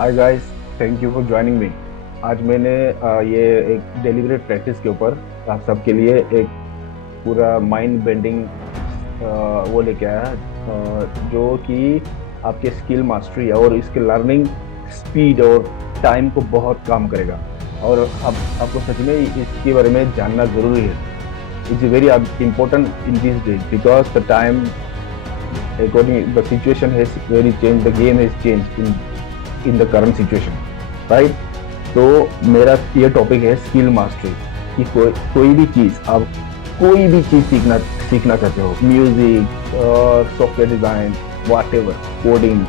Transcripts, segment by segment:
Hi guys, thank you for joining me. आज मैंने ये एक डेलिब्रेट प्रैक्टिस के ऊपर आप सबके लिए एक पूरा माइंड बेंडिंग वो लेके आया जो कि आपके स्किल मास्टरी और इसके लर्निंग स्पीड और टाइम को बहुत कम करेगा। और अब आपको सच में इसके बारे में जानना जरूरी है। It's very important in these days because the time according the situation has very changed, the game has changed in the current situation, right? तो मेरा ये टॉपिक है स्किल मास्टरी। कि कोई भी चीज आप कोई भी चीज सीखना सीखना चाहते हो, music, software design, whatever, coding,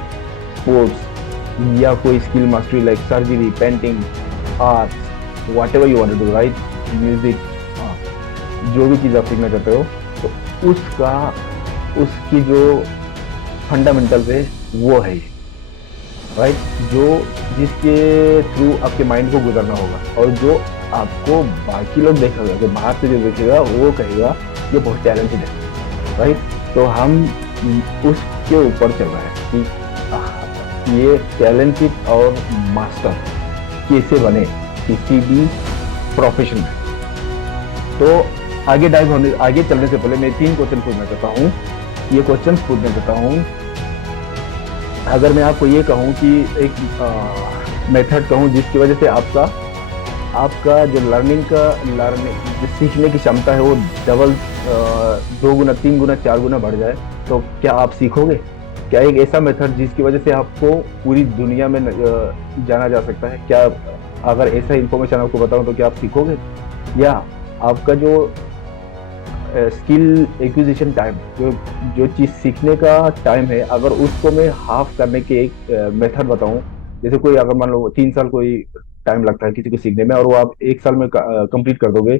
sports, या कोई skill mastery like surgery, painting, arts, whatever you want to do, right? Music, जो भी चीज आप सीखना चाहते हो, तो उसका उसकी जो फंडामेंटल है वो है, राइट? जो जिसके थ्रू आपके माइंड को गुजरना होगा, और जो आपको बाकी लोग देखेगा, जो बाहर से जो देखेगा वो कहेगा ये बहुत टैलेंटेड है, राइट? तो हम उसके ऊपर चल रहा है कि ये टैलेंटेड और मास्टर कैसे बने किसी भी प्रोफेशन में। तो आगे चलने से पहले मैं 3 क्वेश्चन पूछना चाहता हूँ। ये क्वेश्चन पूछना चाहता हूँ, अगर मैं आपको ये कहूँ कि एक मेथड कहूँ जिसकी वजह से आपका आपका जो लर्निंग जो सीखने की क्षमता है वो डबल, 2 गुना, 3 गुना, 4 गुना बढ़ जाए, तो क्या आप सीखोगे? क्या एक ऐसा मेथड जिसकी वजह से आपको पूरी दुनिया में जाना जा सकता है, क्या अगर ऐसा इंफॉर्मेशन आपको बताऊं तो क्या आप सीखोगे? या आपका जो स्किल एक्विजिशन टाइम, जो जो चीज सीखने का टाइम है, अगर उसको मैं हाफ करने के एक मेथड बताऊं, जैसे कोई अगर मान लो 3 साल कोई टाइम लगता है किसी को सीखने में, और वो आप 1 साल में कंप्लीट कर दोगे,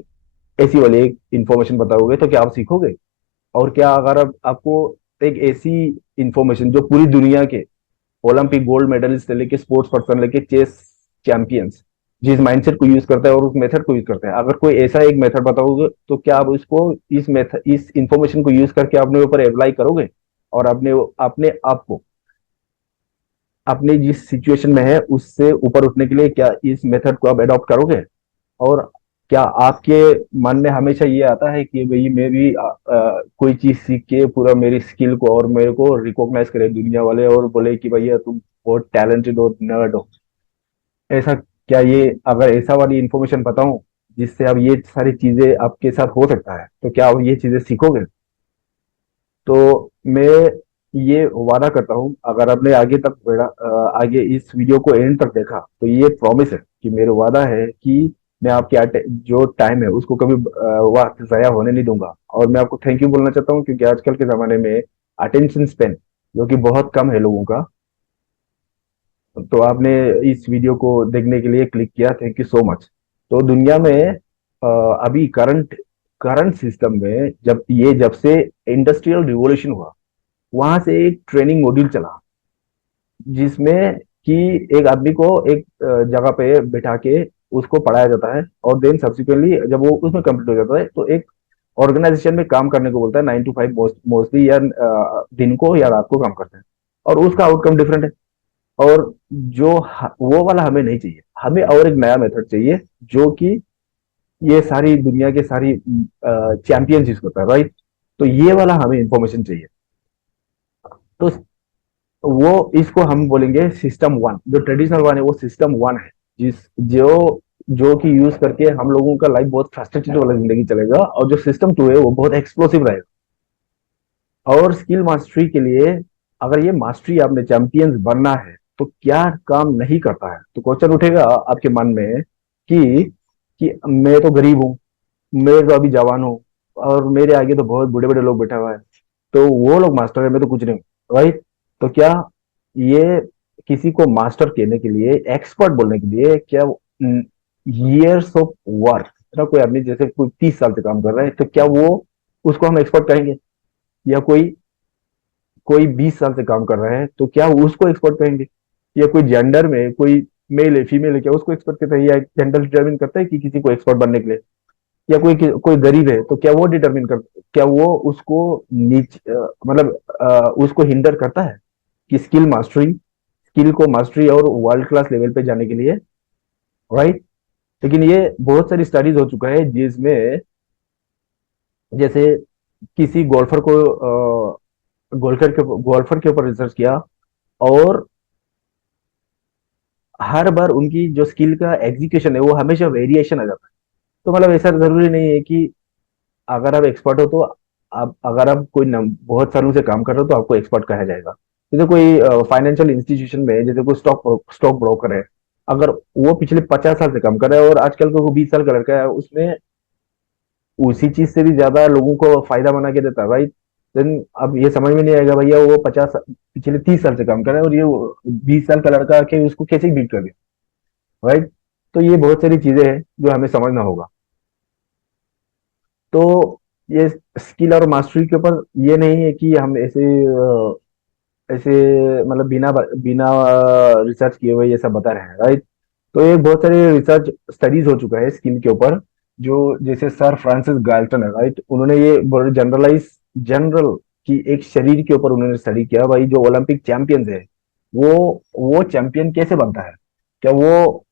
ऐसी वाली एक इंफॉर्मेशन बताओगे, तो क्या आप सीखोगे? और क्या अगर आपको एक ऐसी इंफॉर्मेशन जो पूरी दुनिया के ओलंपिक गोल्ड मेडलिस्ट से लेके स्पोर्ट्स पर्सन लेके चेस चैंपियंस जिस माइंडसेट को यूज करता है और उस मेथड को यूज करता है, अगर कोई ऐसा एक मेथड बताओगे, तो क्या आप इसको इस इंफॉर्मेशन को यूज करके अपने ऊपर अप्लाई करोगे? और अपने अपने आप को अपने जिस सिचुएशन में है उससे ऊपर उठने के लिए क्या इस मेथड को आप अडॉप्ट करोगे? और क्या आपके मन में हमेशा ये आता है कि भाई मैं भी कोई चीज सीख के पूरा मेरी स्किल को और मेरे को रिकॉग्नाइज करे दुनिया वाले और बोले कि भैया तुम बहुत टैलेंटेड और नर्ड हो? ऐसा, क्या ये अगर ऐसा वाली इंफॉर्मेशन बताऊं जिससे अब ये सारी चीजें आपके साथ हो सकता है, तो क्या आप ये चीजें सीखोगे? तो मैं ये वादा करता हूँ, अगर आपने आगे इस वीडियो को एंड तक देखा, तो ये प्रॉमिस है कि मेरा वादा है कि मैं आपके जो टाइम है उसको कभी वक्त जाया होने नहीं दूंगा। और मैं आपको थैंक यू बोलना चाहता हूँ, क्योंकि आजकल के जमाने में अटेंशन स्पेन जो कि बहुत कम है लोगों का, तो आपने इस वीडियो को देखने के लिए क्लिक किया, थैंक यू सो मच। तो दुनिया में अभी करंट करंट सिस्टम में जब से इंडस्ट्रियल रिवॉल्यूशन हुआ, वहां से एक ट्रेनिंग मॉड्यूल चला, जिसमें कि एक आदमी को एक जगह पे बैठा के उसको पढ़ाया जाता है, और देन सब्सिक्वेंटली जब वो उसमें कंप्लीट हो जाता है तो एक ऑर्गेनाइजेशन में काम करने को बोलता है, 9 to 5 मोस्टली, या दिन को या रात को काम करते हैं, और उसका आउटकम डिफरेंट है। और वो वाला हमें नहीं चाहिए, हमें और एक नया मेथड चाहिए जो कि ये सारी दुनिया के सारी चैंपियंस यूज करता है, राइट? तो ये वाला हमें इंफॉर्मेशन चाहिए। तो वो इसको हम बोलेंगे सिस्टम वन। जो ट्रेडिशनल वन है वो सिस्टम वन है, जिस जो जो कि यूज करके हम लोगों का लाइफ बहुत फ्रस्ट्रेटेड वाला जिंदगी चलेगा, और जो सिस्टम टू है वो बहुत एक्सप्लोसिव रहेगा। और स्किल मास्टरी के लिए, अगर ये मास्टरी आपने चैंपियंस बनना है, तो क्या काम नहीं करता है? तो क्वेश्चन उठेगा आपके मन में कि मैं तो गरीब हूँ, मैं तो अभी जवान हूँ, और मेरे आगे तो बहुत बड़े बड़े लोग बैठे हुए हैं, तो वो लोग मास्टर है, मैं तो कुछ नहीं हूँ, राइट? तो क्या ये किसी को मास्टर कहने के लिए, एक्सपर्ट बोलने के लिए, क्या ईयर्स ऑफ वर्क ना, कोई आदमी जैसे कोई 30 साल से काम कर रहा है, तो क्या वो उसको हम एक्सपर्ट कहेंगे? या कोई कोई 20 साल से काम कर रहा है, तो क्या उसको एक्सपर्ट कहेंगे? या कोई जेंडर में कोई मेल है फीमेल है, क्या उसको एक्सपर्ट कहते हैं? या जेंडर डिटर्मिन करता है कि किसी को एक्सपर्ट बनने के लिए? या कोई गरीब है, तो क्या वो डिटरमिन कर, क्या वो उसको मतलब उसको हिंडर करता है कि स्किल को मास्टरी और वर्ल्ड क्लास लेवल पे जाने के लिए, राइट। लेकिन ये बहुत सारी स्टडीज हो चुका है जिसमें, जैसे किसी गोल्फर के ऊपर रिसर्च किया, और हर बार उनकी जो स्किल का एग्जीक्यूशन है वो हमेशा वेरिएशन आ जाता है। तो मतलब ऐसा जरूरी नहीं है कि अगर आप एक्सपर्ट हो तो आप, अगर आप बहुत सालों से काम कर रहे हो तो आपको एक्सपर्ट कहा जाएगा। जैसे कोई फाइनेंशियल इंस्टीट्यूशन में, जैसे कोई स्टॉक ब्रोकर है, अगर वो पिछले 50 साल से काम कर रहा है और आजकल का वो 20 साल का लड़का है, उसने उसी चीज से भी ज्यादा लोगों को फायदा बना के देता है, भाई। देन अब ये समझ में नहीं आएगा भैया, वो पिछले 30 साल से काम कर रहा है और ये 20 साल का लड़का आके उसको कैसे बीट कर दिया, राइट। तो ये बहुत सारी चीजें हैं जो हमें समझना होगा। तो ये स्किल और मास्टरी के ऊपर ये नहीं है कि हम ऐसे मतलब बिना बिना रिसर्च किए हुए ये सब बता रहे हैं, राइट। तो ये बहुत सारे रिसर्च स्टडीज हो चुका है स्किल के ऊपर, जो जैसे सर फ्रांसिस गाल्टन है, राइट। उन्होंने ये जनरल की एक शरीर के ऊपर उन्होंने स्टडी किया, भाई जो ओलंपिक चैंपियंस है, वो वो चैंपियन कैसे बनता है, क्या वो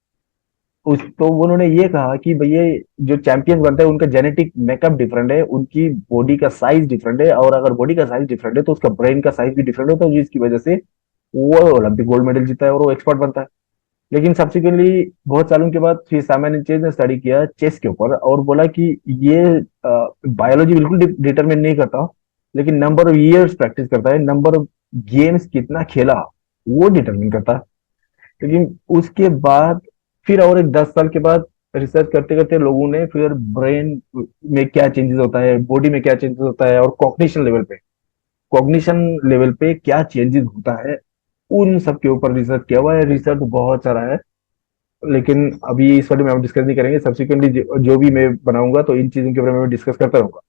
उस तो उन्होंने ये कहा कि भैया जो चैंपियंस बनते हैं उनका जेनेटिक मेकअप डिफरेंट है, उनकी बॉडी का साइज डिफरेंट है, और अगर बॉडी का साइज डिफरेंट है तो उसका ब्रेन का साइज भी डिफरेंट होता है, जिसकी वजह से वो ओलंपिक गोल्ड मेडल जीता है और वो एक्सपर्ट बनता है। लेकिन सब्सिक्वेंटली बहुत सालों के बाद फिर सामान्य चीज ने स्टडी किया चेस के ऊपर और बोला कि ये बायोलॉजी बिल्कुल डिटरमिन नहीं करता, लेकिन नंबर ऑफ ईयर्स प्रैक्टिस करता है, नंबर ऑफ गेम्स कितना खेला वो डिटरमिन करता है। लेकिन उसके बाद फिर और एक 10 साल के बाद रिसर्च करते करते लोगों ने फिर ब्रेन में क्या चेंजेस होता है, बॉडी में क्या चेंजेस होता है, और कॉग्निशन लेवल पे क्या चेंजेस होता है, उन सब के ऊपर रिसर्च किया हुआ है। रिसर्च बहुत सारा है, लेकिन अभी इस बारे में हम डिस्कस नहीं करेंगे। सब्सिक्वेंटली जो भी मैं बनाऊंगा तो इन चीजों के बारे में डिस्कस करता रहूंगा।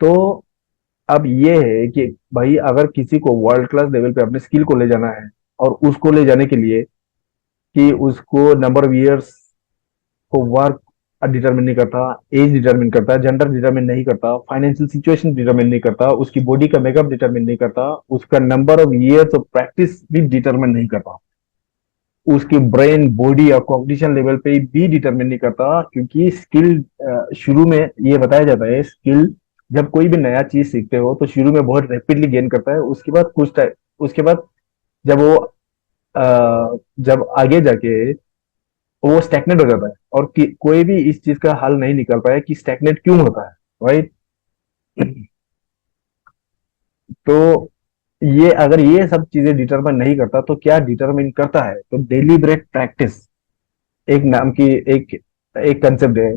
तो अब ये है कि भाई अगर किसी को वर्ल्ड क्लास लेवल पे अपने स्किल को ले जाना है, और उसको ले जाने के लिए कि उसको नंबर ऑफ ईयर्स को वर्क डिटरमिन नहीं करता, एज डिटरमिन करता है, जेंडर डिटरमिन नहीं करता, फाइनेंशियल सिचुएशन डिटरमिन नहीं करता, उसकी बॉडी का मेकअप डिटरमिन नहीं करता, उसका number of years of practice भी डिटरमिन नहीं करता, उसकी ब्रेन बॉडी और कॉग्निशन लेवल पे भी डिटरमिन नहीं करता। क्योंकि स्किल शुरू में ये बताया जाता है, स्किल जब कोई भी नया चीज सीखते हो तो शुरू में बहुत रैपिडली गेन करता है, उसके बाद कुछ टाइम, उसके बाद जब वो जब आगे जाके वो स्टैग्नेट हो जाता है, और कोई भी इस चीज का हल नहीं निकल पाया कि स्टैग्नेट क्यों होता है, राइट। तो ये अगर ये सब चीजें डिटरमाइन नहीं करता तो क्या डिटरमाइन करता है, तो डेलीब्रेट प्रैक्टिस एक नाम की एक एक कंसेप्ट है,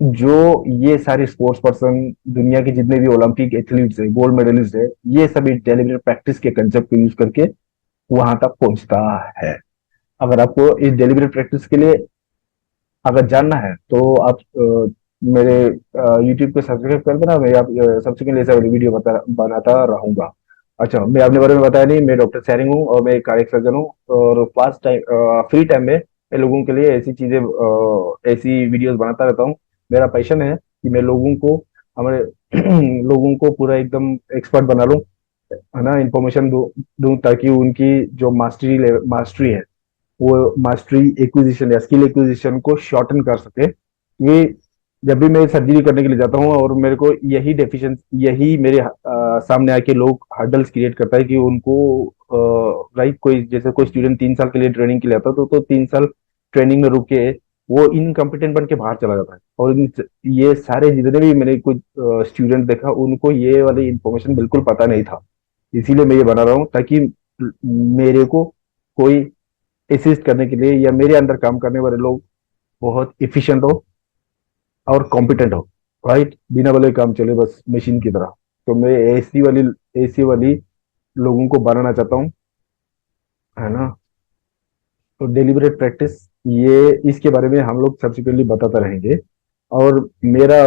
जो ये सारे स्पोर्ट्स पर्सन, दुनिया के जितने भी ओलंपिक एथलीट्स है, गोल्ड मेडलिस्ट है, ये सभी डेलीब्रेट प्रैक्टिस के कंसेप्ट को यूज करके वहां तक पहुंचता है। अगर आपको इस डेलीब्रेट प्रैक्टिस के लिए अगर जानना है तो आप मेरे यूट्यूब पे सब्सक्राइब कर देना, मैं आप सब्सिक्वेंटली ऐसा वीडियो बनाता रहूंगा। अच्छा, मैं अपने बारे में बताया नहीं, मैं डॉक्टर सैरिंग हूँ और मैं एक कार्डियक सर्जन हूँ, और पास टाइम फ्री टाइम में मैं लोगों के लिए ऐसी चीजें ऐसी वीडियोस बनाता रहता हूँ। मेरा पैशन है कि मैं लोगों को, हमारे लोगों को पूरा एकदम एक्सपर्ट बना लूँ, है ना, इंफॉर्मेशन दूँ ताकि उनकी जो मास्टरी है, वो मास्टरी एक्विजिशन या स्किल एक्विजिशन को शॉर्टन कर सके। ये जब भी मैं सर्जरी करने के लिए जाता हूँ और मेरे को यही मेरे सामने आके लोग हर्डल्स क्रिएट करता है कि उनको लाइक कोई, जैसे कोई स्टूडेंट 3 साल के लिए ट्रेनिंग के लिए आता है तो 3 साल ट्रेनिंग में रुक के वो इनकम्पिटेंट बन के बाहर चला जाता है। और ये सारे जितने भी मैंने कुछ स्टूडेंट देखा, उनको ये वाली इंफॉर्मेशन बिल्कुल पता नहीं था। इसीलिए मैं ये बना रहा हूँ ताकि मेरे को कोई असिस्ट करने के लिए या मेरे अंदर काम करने वाले लोग बहुत इफिशिएंट हो और कॉम्पिटेंट हो, राइट। बिना बोले काम चले बस मशीन की तरह। तो मैं ऐसी वाली लोगों को बनाना चाहता हूँ, है ना। तो डेलिबरेट प्रैक्टिस, ये इसके बारे में हम लोग सब्सिक्वेंटली बताते रहेंगे। और मेरा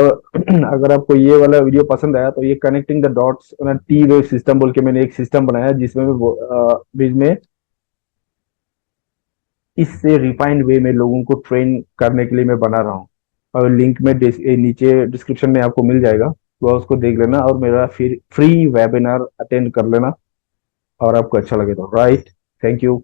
अगर आपको ये वाला वीडियो पसंद आया तो ये connecting the dots T wave system बोल के मैंने एक सिस्टम बनाया, जिसमें मैं बीच में इससे रिफाइंड वे में लोगों को ट्रेन करने के लिए मैं बना रहा हूँ। और लिंक में नीचे डिस्क्रिप्शन में आपको मिल जाएगा, तो उसको देख लेना और मेरा फिर फ्री वेबिनार अटेंड कर लेना, और आपको अच्छा लगे तो, राइट। Thank you.